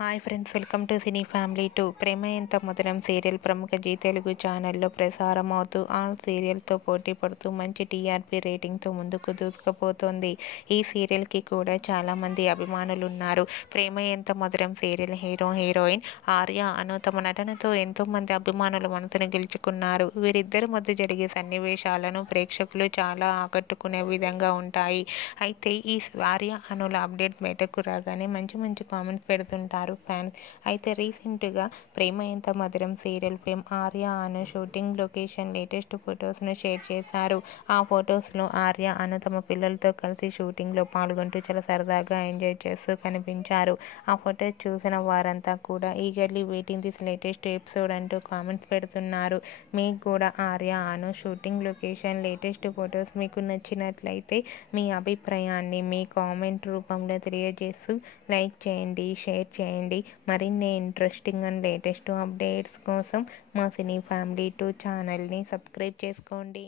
Hi friends, welcome to cine family 2. ప్రేమ ఎంత మధురం serial ప్రముఖ జీ తెలుగు ఛానల్లో ప్రసారం అవుతూ ఆల్ సీరియల్తో పోటీ పడుతూ మంచి టీఆర్పీ రేటింగ్తో ముందుకు దూసుకుపోతోంది. ఈ సీరియల్కి కూడా చాలామంది అభిమానులు ఉన్నారు. ప్రేమ ఎంత మధురం సీరియల్ హీరోయిన్ ఆర్య అను తమ నటనతో ఎంతోమంది అభిమానుల మనసును గెలుచుకున్నారు. వీరిద్దరి మధ్య జరిగే సన్నివేశాలను ప్రేక్షకులు చాలా ఆకట్టుకునే విధంగా ఉంటాయి. అయితే ఈ ఆర్య అనుల అప్డేట్ బయటకు రాగానే మంచి మంచి కామెంట్స్ పెడుతుంటారు ఫ్యాన్స్. అయితే రీసెంట్గా ప్రేమ ఎంత మధురం సీరియల్ ఫేమ్ ఆర్య అను షూటింగ్ లొకేషన్ లేటెస్ట్ ఫొటోస్ను షేర్ చేశారు. ఆ ఫొటోస్లో ఆర్య అను తమ పిల్లలతో కలిసి షూటింగ్లో పాల్గొంటూ చాలా సరదాగా ఎంజాయ్ చేస్తూ కనిపించారు. ఆ ఫొటోస్ చూసిన వారంతా కూడా eagerly waiting this latest episode అంటూ కామెంట్స్ పెడుతున్నారు. మీకు కూడా ఆర్య అను షూటింగ్ లొకేషన్ లేటెస్ట్ ఫొటోస్ మీకు నచ్చినట్లయితే మీ అభిప్రాయాన్ని మీ కామెంట్ రూపంలో తెలియజేస్తూ లైక్ చేయండి, షేర్ చేయండి. మరిన్ని ఇంట్రెస్టింగ్ అండ్ లేటెస్ట్ అప్డేట్స్ కోసం మా సినీ ఫ్యామిలీ 2 ఛానల్ని సబ్స్క్రైబ్ చేసుకోండి.